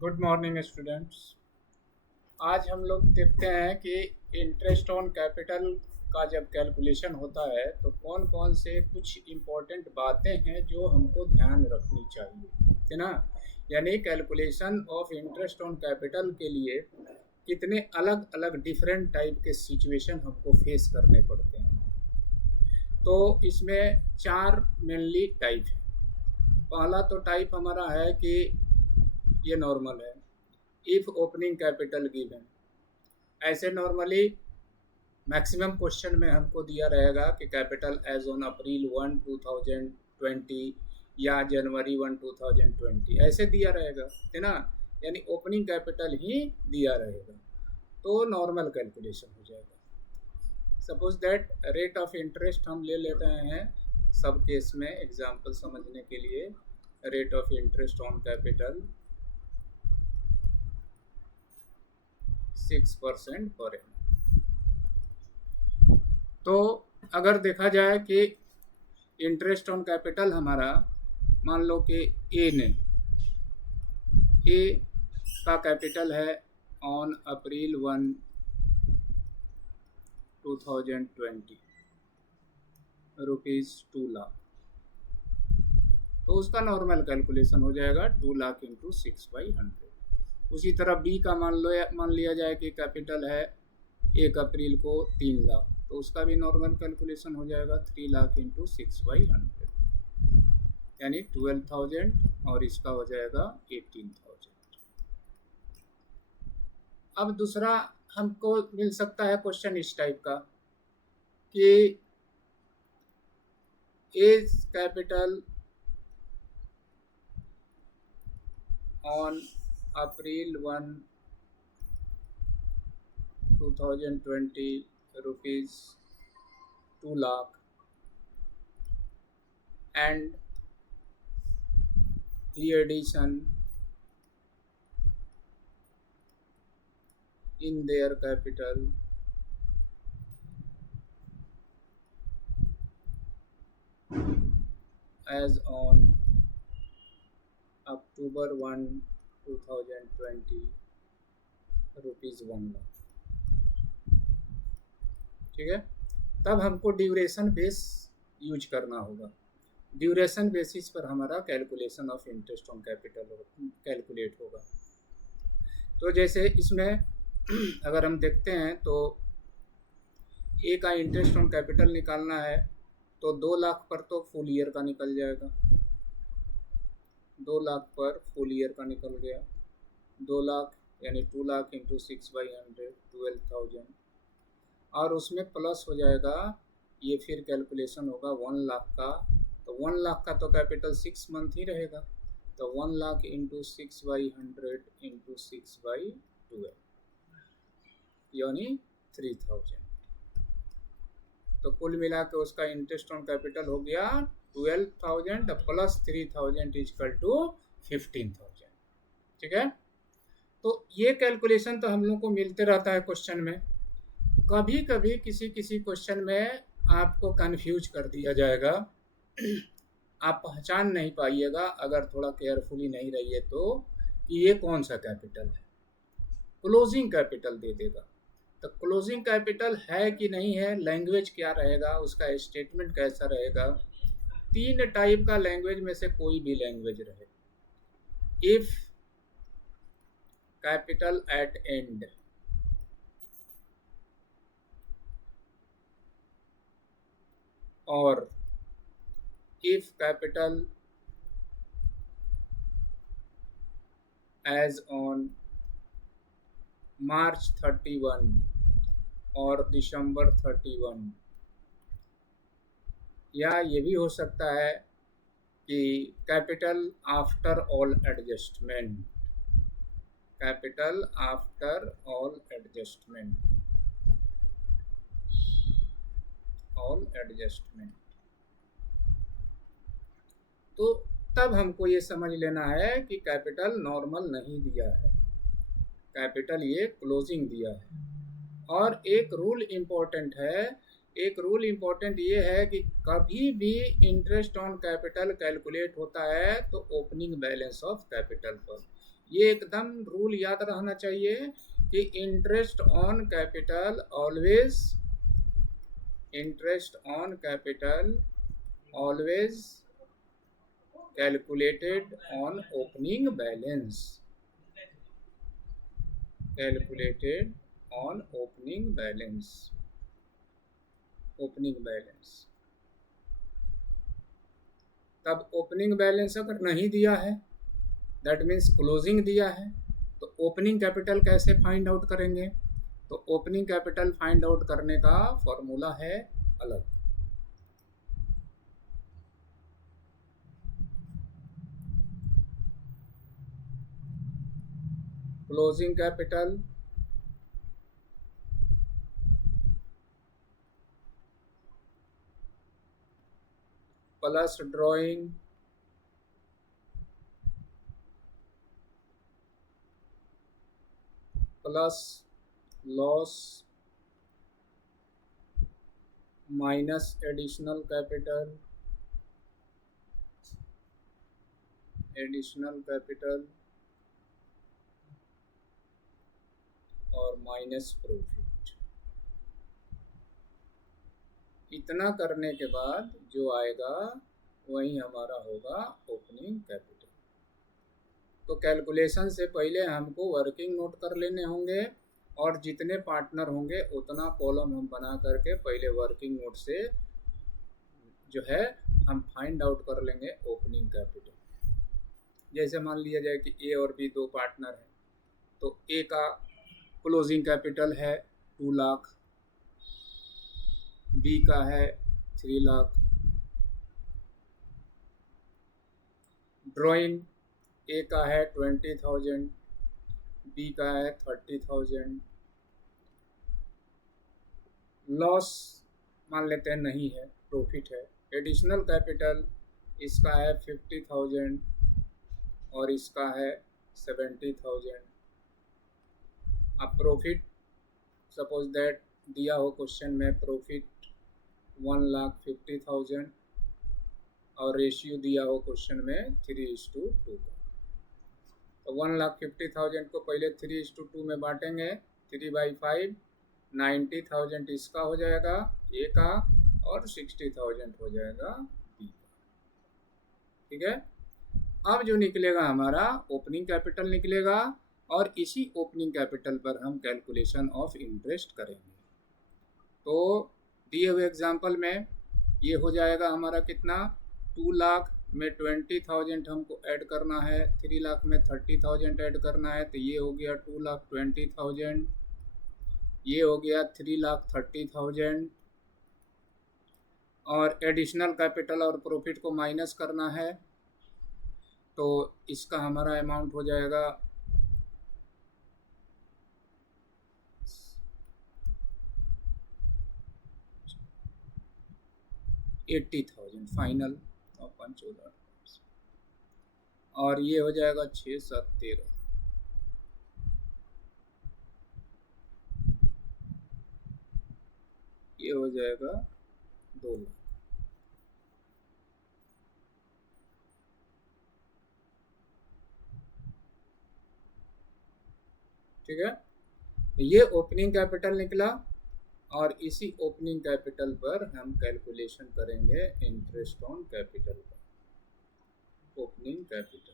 Good morning students. आज हम लोग देखते हैं कि इंटरेस्ट ऑन कैपिटल का जब कैलकुलेशन होता है तो कौन कौन से कुछ इम्पोर्टेंट बातें हैं जो हमको ध्यान रखनी चाहिए, है ना। यानी calculation of interest on capital के लिए कितने अलग अलग डिफरेंट टाइप के सिचुएशन हमको फेस करने पड़ते हैं। तो इसमें चार मेनली टाइप है। पहला तो टाइप हमारा है कि ये नॉर्मल है, इफ ओपनिंग कैपिटल गिवन। ऐसे नॉर्मली मैक्सिमम क्वेश्चन में हमको दिया रहेगा कि कैपिटल एज ऑन अप्रैल 1 2020 या जनवरी 1 2020 ऐसे दिया रहेगा, है ना। यानी ओपनिंग कैपिटल ही दिया रहेगा तो नॉर्मल कैलकुलेशन हो जाएगा। Suppose that rate of interest हम ले लेते हैं सब केस में एग्जांपल समझने के लिए। Rate of interest on capital 6% per annum. तो अगर देखा जाए कि इंटरेस्ट ऑन कैपिटल हमारा मान लो कि ए का कैपिटल है ऑन अप्रैल 1 2020 ₹2 लाख। तो उसका नॉर्मल कैलकुलेशन हो जाएगा 2 लाख इंटू 6/100। उसी तरह बी का मान लिया जाए कि कैपिटल है 1 अप्रैल को 3 लाख, तो उसका भी नॉर्मल कैलकुलेशन हो जाएगा 3 लाख इंटू 6/100 यानी 12,000 और इसका हो जाएगा 18,000। अब दूसरा हमको मिल सकता है क्वेश्चन इस टाइप का कि as capital on April 1 2020 ₹2 lakh and re-addition in their capital as on October 1 2020 ₹1 lakh। ठीक है, तब हमको ड्यूरेशन बेस यूज करना होगा। ड्यूरेशन बेसिस पर हमारा calculation of interest on capital calculate होगा। तो जैसे इसमें अगर हम देखते हैं तो ए का इंटरेस्ट ऑन कैपिटल निकालना है तो 2 लाख पर तो फुल ईयर का निकल जाएगा। 2 लाख पर फुल ईयर का निकल गया। 2 लाख यानी 2 लाख इंटू 6/100 12,000 और उसमें प्लस हो जाएगा, ये फिर कैलकुलेशन होगा 1 लाख का। तो 1 लाख का तो कैपिटल 6 मंथ ही रहेगा, तो 1 लाख इंटू 6/100 इंटू 6/12 यानी 3,000। तो कुल मिला के उसका इंटरेस्ट ऑन कैपिटल हो गया 12,000 प्लस 3,000 इक्वल टू 15,000। ठीक है, तो ये कैलकुलेशन तो हम लोग को मिलते रहता है क्वेश्चन में। कभी कभी किसी किसी क्वेश्चन में आपको कंफ्यूज कर दिया जाएगा, आप पहचान नहीं पाइएगा अगर थोड़ा केयरफुली नहीं रहिए तो कि ये कौन सा कैपिटल है। क्लोजिंग कैपिटल दे देगा, तो क्लोजिंग कैपिटल है कि नहीं है, लैंग्वेज क्या रहेगा, उसका स्टेटमेंट कैसा रहेगा। 3 टाइप का लैंग्वेज में से कोई भी लैंग्वेज रहे। इफ कैपिटल एट एंड, और if capital as on March 31 और December 31, या ये भी हो सकता है कि capital after all adjustment, capital after all adjustment, all adjustment. तो तब हमको ये समझ लेना है कि कैपिटल नॉर्मल नहीं दिया है, कैपिटल ये क्लोजिंग दिया है। और एक रूल इम्पोर्टेंट है, एक रूल इम्पोर्टेंट ये है कि कभी भी इंटरेस्ट ऑन कैपिटल कैलकुलेट होता है तो ओपनिंग बैलेंस ऑफ कैपिटल पर, ये एकदम रूल याद रहना चाहिए कि interest on capital always, interest on capital always calculated on opening balance, calculated on opening balance, opening balance. तब ओपनिंग बैलेंस अगर नहीं दिया है, दैट मीन्स क्लोजिंग दिया है, तो ओपनिंग कैपिटल कैसे फाइंड आउट करेंगे? तो ओपनिंग कैपिटल फाइंड आउट करने का फॉर्मूला है अलग। Closing capital plus drawing plus loss minus additional capital, additional capital और माइनस प्रॉफिट। इतना करने के बाद जो आएगा वही हमारा होगा ओपनिंग कैपिटल। तो कैलकुलेशन से पहले हमको वर्किंग नोट कर लेने होंगे और जितने पार्टनर होंगे उतना कॉलम हम बना करके पहले वर्किंग नोट से जो है हम फाइंड आउट कर लेंगे ओपनिंग कैपिटल। जैसे मान लिया जाए कि ए और बी दो पार्टनर हैं, तो ए का क्लोजिंग कैपिटल है 2 लाख, बी का है 3 लाख। ड्रॉइंग ए का है 20,000, बी का है 30,000। लॉस मान लेते हैं नहीं है, प्रॉफिट है। एडिशनल कैपिटल इसका है 50,000 और इसका है 70,000। अब प्रॉफिट सपोज दैट दिया हो क्वेश्चन में प्रॉफिट 1,50,000 और रेशियो दिया हो क्वेश्चन में 3:2 का। तो 1,50,000 को पहले 3:2 में बांटेंगे, 3/5, 90,000 इसका हो जाएगा ए का और 60,000 हो जाएगा बी का। ठीक है। अब जो निकलेगा हमारा ओपनिंग कैपिटल निकलेगा और इसी ओपनिंग कैपिटल पर हम कैलकुलेशन ऑफ इंटरेस्ट करेंगे। तो दिए हुए एग्जांपल में ये हो जाएगा हमारा कितना, 2 लाख में 20,000 हमको ऐड करना है, 3 लाख में 30,000 ऐड करना है, तो ये हो गया 2,20,000, ये हो गया 3,30,000 और एडिशनल कैपिटल और प्रॉफिट को माइनस करना है, तो इसका हमारा अमाउंट हो जाएगा 80,000 फाइनल और 14 और ये हो जाएगा 6, 7, 13। ये हो जाएगा 2 लाख। ठीक है। ये ओपनिंग कैपिटल निकला और इसी ओपनिंग कैपिटल पर हम कैलकुलेशन करेंगे इंटरेस्ट ऑन कैपिटल का। ओपनिंग कैपिटल,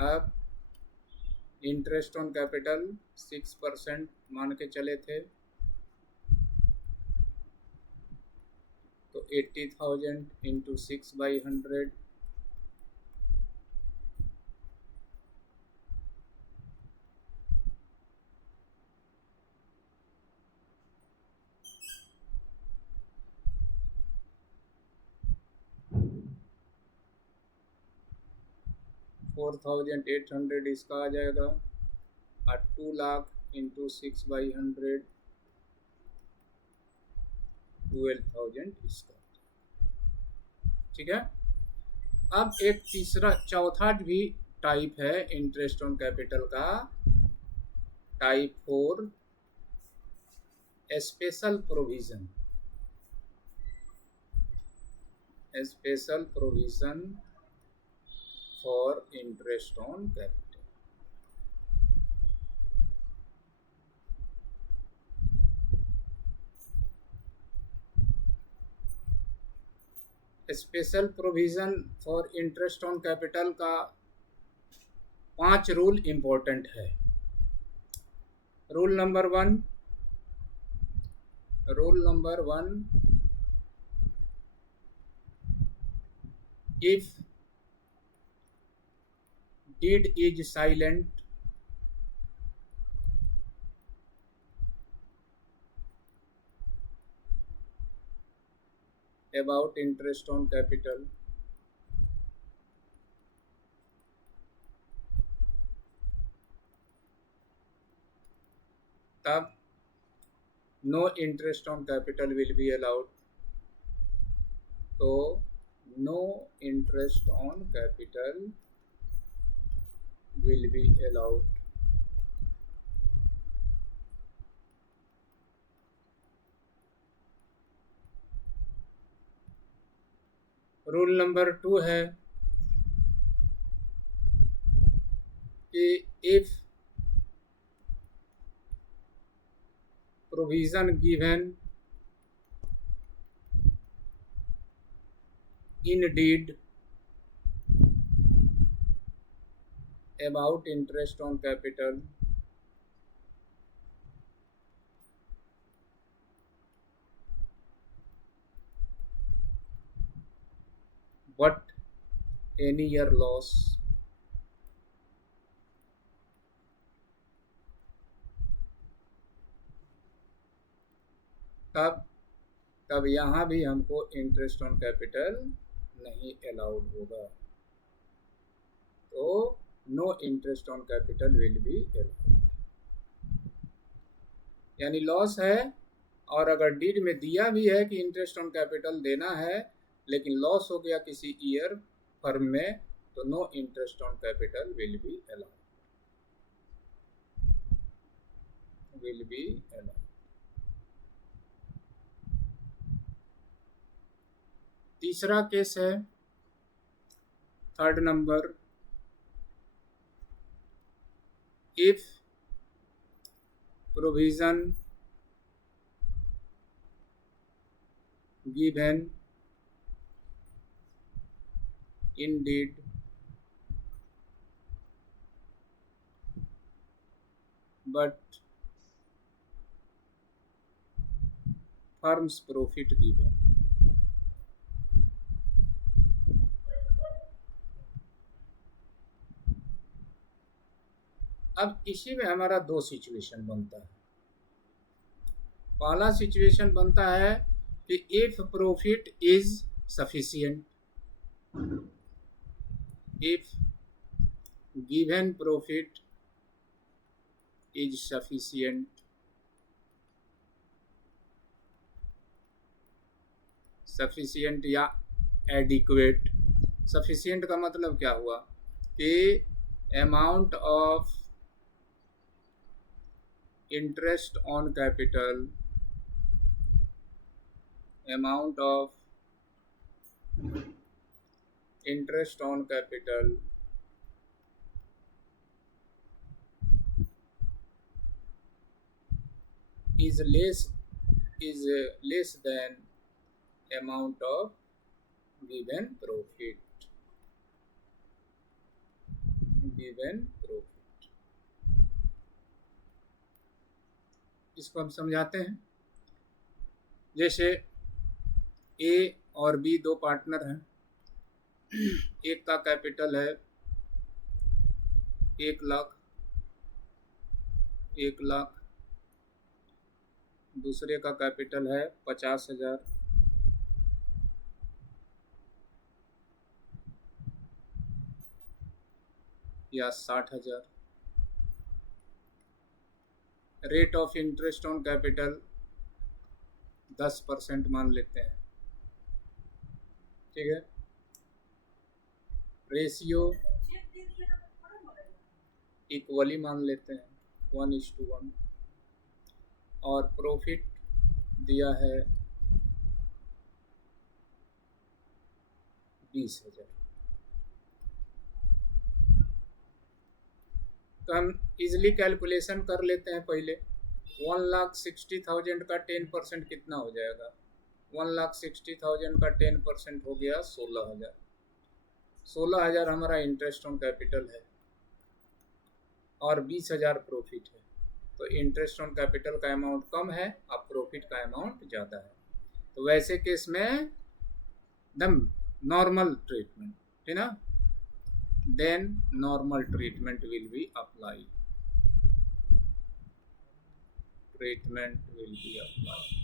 अब इंटरेस्ट ऑन कैपिटल 6% मान के चले थे, तो 80,000 इंटू 6/100, $4,800 इसका आ जाएगा और 2 लाख इंटू 6/100, 12,000 इसका। ठीक है। अब एक चौथा भी टाइप है इंटरेस्ट ऑन कैपिटल का, type 4 special provision. Special provision for interest on capital. Special provision for interest on capital का 5 रूल इंपॉर्टेंट है. Rule number one, if deed is silent about interest on capital, तब no interest on capital will be allowed. तो no interest on capital will be allowed. Rule number 2 है कि if provision given in deed about interest on capital but any year loss तब यहाँ भी हमको interest on capital नहीं allowed होगा. तो no interest on capital will be allowed. यानी लॉस है और अगर डीड में दिया भी है कि इंटरेस्ट ऑन कैपिटल देना है लेकिन लॉस हो गया किसी ईयर फर्म में, तो no interest on capital will be allowed. तीसरा केस है, third number, if provision given in deed but firm's profit given. अब इसी में हमारा 2 सिचुएशन बनता है. पहला सिचुएशन बनता है कि if profit is sufficient, if given profit is sufficient या adequate. sufficient का मतलब क्या हुआ कि amount of interest on capital is less than amount of given profit. इसको हम समझाते हैं. जैसे ए और बी 2 पार्टनर हैं. एक का कैपिटल है 1 लाख, दूसरे का कैपिटल है 50,000. या 60,000. Rate of interest on capital 10% मान लेते हैं. ठीक है. रेशियो इक्वली मान लेते हैं 1:1. और प्रॉफिट दिया है 20,000. तो हम इजिली कैलकुलेशन कर लेते हैं पहले। 1,60,000 का 10% कितना हो जाएगा? 1,60,000 का 10% हो गया 16,000। 16,000 हमारा इंटरेस्ट ऑन कैपिटल है और 20,000 प्रॉफिट है। तो इंटरेस्ट ऑन कैपिटल का अमाउंट कम है और प्रॉफिट का अमाउंट ज़्यादा है। तो वैसे केस में द नॉर्मल ट्रीटमेंट है ना, then normal treatment will be apply, treatment will be apply.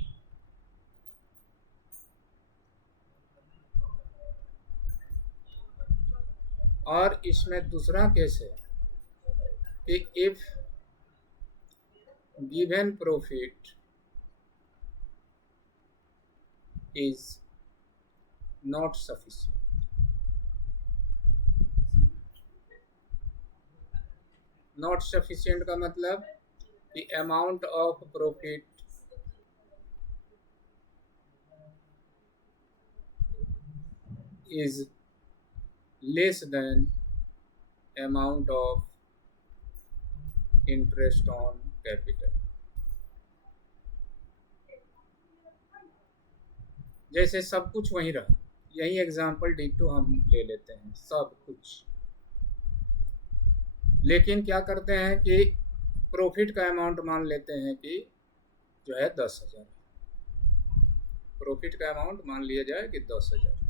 और इसमें दूसरा केस है कि if given profit is not sufficient, not sufficient का मतलब कि amount of profit is less than amount of interest on capital। जैसे सब कुछ वहीं रहा, यही एग्जाम्पल डिटो हम ले लेते हैं, सब कुछ, लेकिन क्या करते हैं कि प्रॉफिट का अमाउंट मान लेते हैं कि जो है 10,000, प्रॉफिट का अमाउंट मान लिया जाए कि 10,000।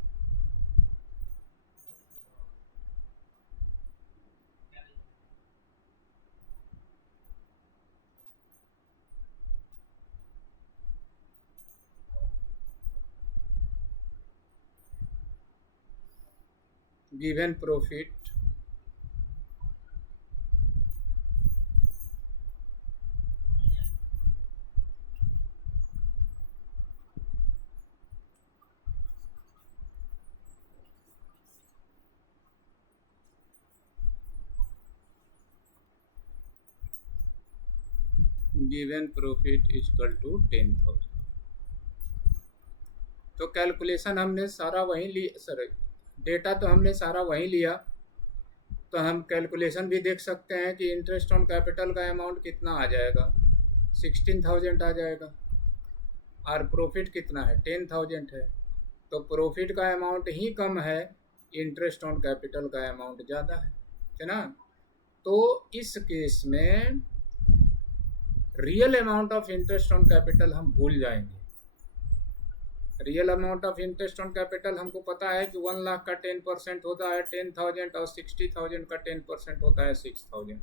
Given profit given profit equal to 10,000। तो कैलकुलेशन हमने सारा वहीं लिया, सर डेटा तो हमने सारा वहीं लिया, तो हम कैलकुलेशन भी देख सकते हैं कि इंटरेस्ट ऑन कैपिटल का अमाउंट कितना आ जाएगा, 16,000 आ जाएगा, और प्रॉफिट कितना है, 10,000 है। तो प्रॉफिट का अमाउंट ही कम है, इंटरेस्ट ऑन कैपिटल का अमाउंट ज़्यादा है ना। तो इस केस में real amount of interest on capital हम भूल जाएंगे। Real amount of interest on capital हमको पता है कि 1 लाख का 10% होता है 10,000 और 60,000 का 10% होता है 6,000।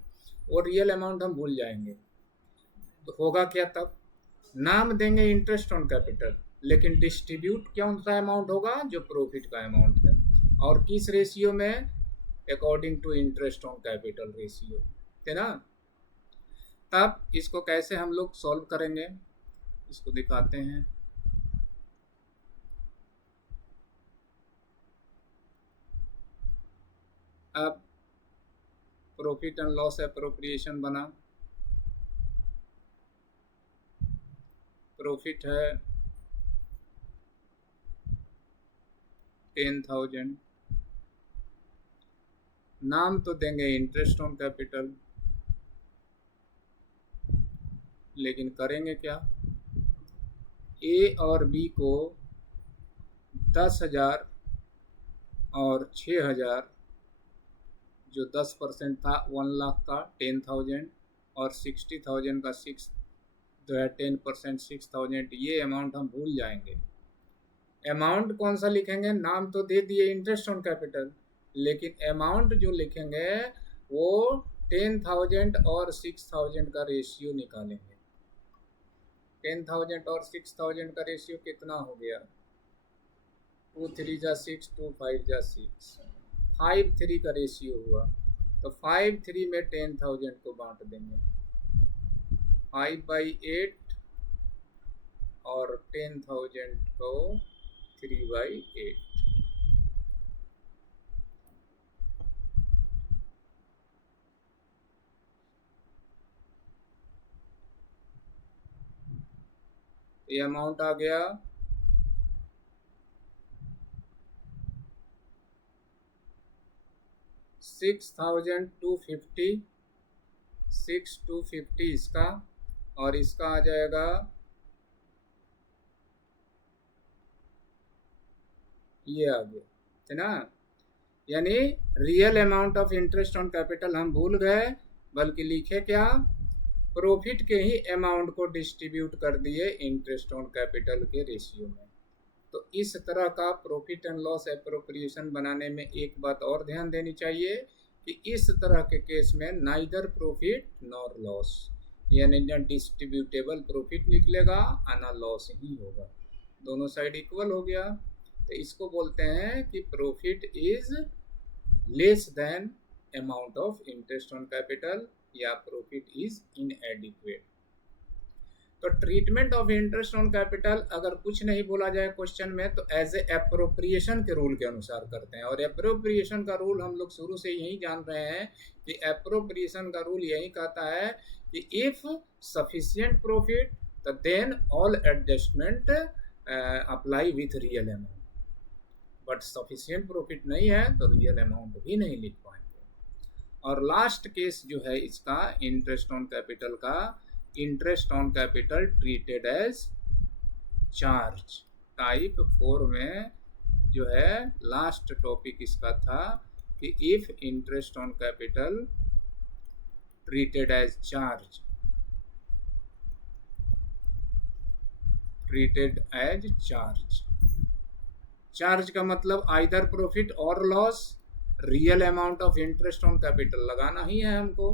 वो रियल अमाउंट हम भूल जाएंगे। तो होगा क्या तब? नाम देंगे इंटरेस्ट ऑन कैपिटल, लेकिन डिस्ट्रीब्यूट कौन सा अमाउंट होगा, जो प्रॉफिट का अमाउंट है, और किस रेशियो में, according to interest on capital ratio, है ना। तब इसको कैसे हम लोग सॉल्व करेंगे, इसको दिखाते हैं। अब प्रॉफिट एंड लॉस एप्रोप्रिएशन बना, प्रॉफिट है 10,000, नाम तो देंगे इंटरेस्ट ऑन कैपिटल, लेकिन करेंगे क्या, ए और बी को 10,000 और 6,000, जो 10% था 1 लाख का 10,000, और 60,000 का 6 जो है 10% 6,000, ये अमाउंट हम भूल जाएंगे। अमाउंट कौन सा लिखेंगे, नाम तो दे दिए इंटरेस्ट ऑन कैपिटल, लेकिन अमाउंट जो लिखेंगे वो 10,000 और 6,000 का रेशियो निकालेंगे। 10,000 और 6,000 का रेशियो कितना हो गया, 2 3 जा 6, 2 5 जा 6, 5 3 का रेशियो हुआ। तो 5 3 में 10,000 को बांट देंगे, 5/8 और 10,000 को 3/8। ये अमाउंट आ गया 6,250 6250 इसका, और इसका आ जाएगा ये आ गया, है ना। यानी real amount of interest on capital हम भूल गए, बल्कि लिखे क्या, प्रॉफिट के ही अमाउंट को डिस्ट्रीब्यूट कर दिए इंटरेस्ट ऑन कैपिटल के रेशियो में। तो इस तरह का प्रॉफिट एंड लॉस एप्रोप्रिएशन बनाने में एक बात और ध्यान देनी चाहिए कि इस तरह के केस में नाइदर प्रॉफिट नॉर लॉस, यानी ना डिस्ट्रीब्यूटेबल प्रॉफिट निकलेगा ना लॉस ही होगा, दोनों साइड इक्वल हो गया। तो इसको बोलते हैं कि profit is less than amount of interest on capital, या प्रॉफिट इज इनएडिक्वेट। तो treatment of interest on capital अगर कुछ नहीं बोला जाए क्वेश्चन में, तो एज ए एप्रोप्रिएशन के रूल के अनुसार करते हैं। और एप्रोप्रिएशन का रूल हम लोग शुरू से यही जान रहे हैं कि एप्रोप्रिएशन का रूल यही कहता है कि इफ सफिशिएंट प्रॉफिट तो then all adjustment apply with real amount, but sufficient profit नहीं है तो रियल अमाउंट भी नहीं लिख पाएंगे। और लास्ट केस जो है इसका इंटरेस्ट ऑन कैपिटल का, interest on capital treated as charge, type 4 में जो है लास्ट टॉपिक इसका था कि if interest on capital treated as charge, treated as charge, charge का मतलब आइदर प्रॉफिट और loss, real amount of interest on capital लगाना ही है हमको।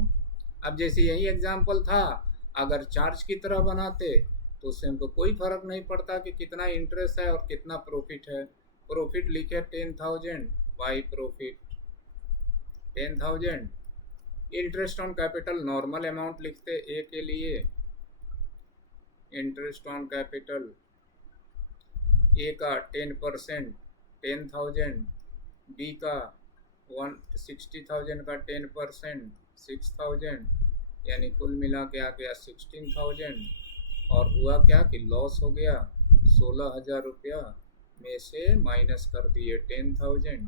अब जैसे यही एग्जांपल था, अगर चार्ज की तरह बनाते तो उससे हमको कोई फर्क नहीं पड़ता कि कितना इंटरेस्ट है और कितना प्रॉफिट है। प्रॉफिट लिखे 10,000 by profit 10,000, interest on capital normal amount लिखते ए के लिए, इंटरेस्ट ऑन कैपिटल ए का 10% 10,000, बी का 160,000 का 10% 6,000, यानी कुल मिला के आ गया 16,000। और हुआ क्या कि लॉस हो गया, 16,000 रुपया में से माइनस कर दिए 10,000,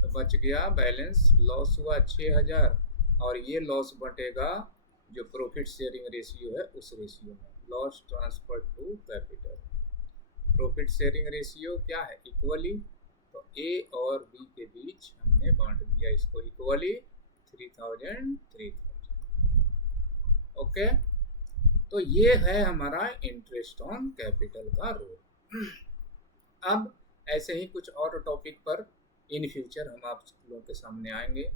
तो बच गया बैलेंस, लॉस हुआ 6,000। और ये लॉस बटेगा जो प्रॉफिट शेयरिंग रेशियो है उस रेशियो में, loss transfer to capital. Profit sharing ratio क्या है, इक्वली, तो ए और बी के बीच हमने बांट दिया इसको इक्वली 3,000 3,000। ओके, तो ये है हमारा इंटरेस्ट ऑन कैपिटल का रूल। अब ऐसे ही कुछ और टॉपिक पर इन फ्यूचर हम आप लोगों के सामने आएंगे।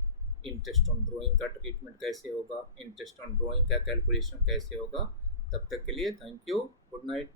इंटरेस्ट ऑन ड्राइंग का ट्रीटमेंट कैसे होगा, इंटरेस्ट ऑन ड्राइंग का कैलकुलेशन कैसे होगा। तब तक के लिए थैंक यू, गुड नाइट।